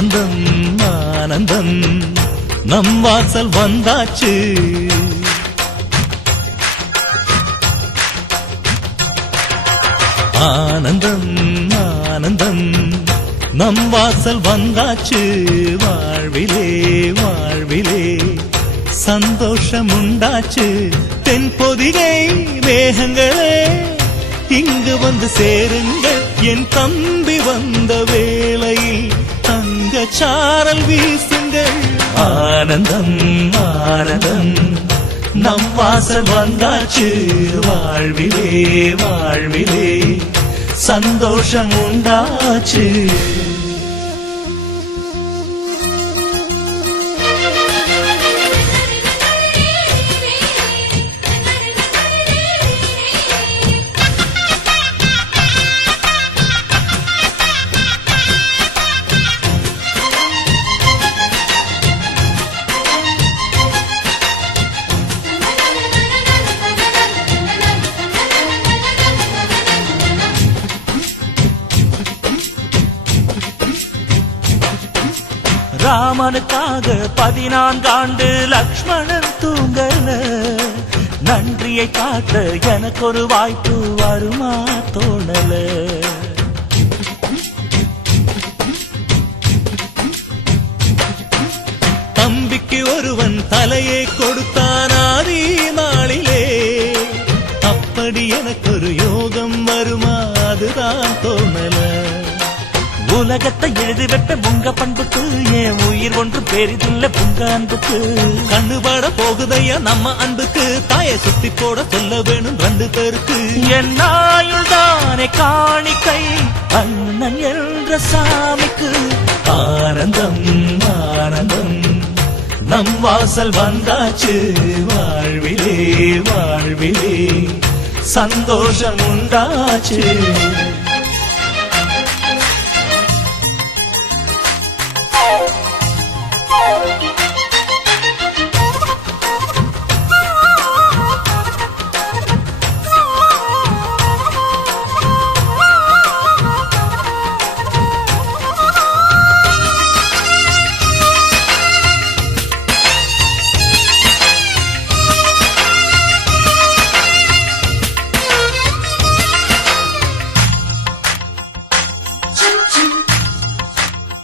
ஆனந்தம் ஆனந்தம் நம் வாசல் வந்தாச்சு. ஆனந்தம் ஆனந்தம் நம் வாசல் வந்தாச்சு. வாழ்விலே வாழ்விலே சந்தோஷம் உண்டாச்சு. தென்பொதிகை மேகங்களே இங்கு வந்து சேருங்கள். என் தம்பி வந்த வேளையில் தங்க சாரல் வீசுங்கள். ஆனந்தம் ஆனந்தம் நம் வாசல் வந்தாச்சு. வாழ்விலே வாழ்விலே சந்தோஷம் உண்டாச்சு. ராமனுக்காக 14 ஆண்டு லக்ஷ்மணன் தூங்கல. நன்றியை காட்ட எனக்கு ஒரு வாய்ப்பு வருமா தோணல. தம்பிக்கு ஒருவன் தலையை கொடுத்தான் ஆதி நாளிலே. அப்படி எனக்கு ஒரு யோகம் வருமா அதுதான் தோணல. உலகத்தை எழுதிவிட்ட உங்க பண்புக்கு என் உயிர் ஒன்று பெரிதில்ல உங்க அன்புக்கு. கண்ணுபட போகுதையா நம்ம அன்புக்கு. தாயை சுத்தி போட சொல்ல வேணும் 2 பேருக்கு. என் ஆயுள் தானே காணிக்கை அண்ணன் என்ற சாமிக்கு. ஆனந்தம் ஆனந்தம் நம் வாசல் வந்தாச்சு. வாழ்விலே வாழ்விலே சந்தோஷம் உண்டாச்சு.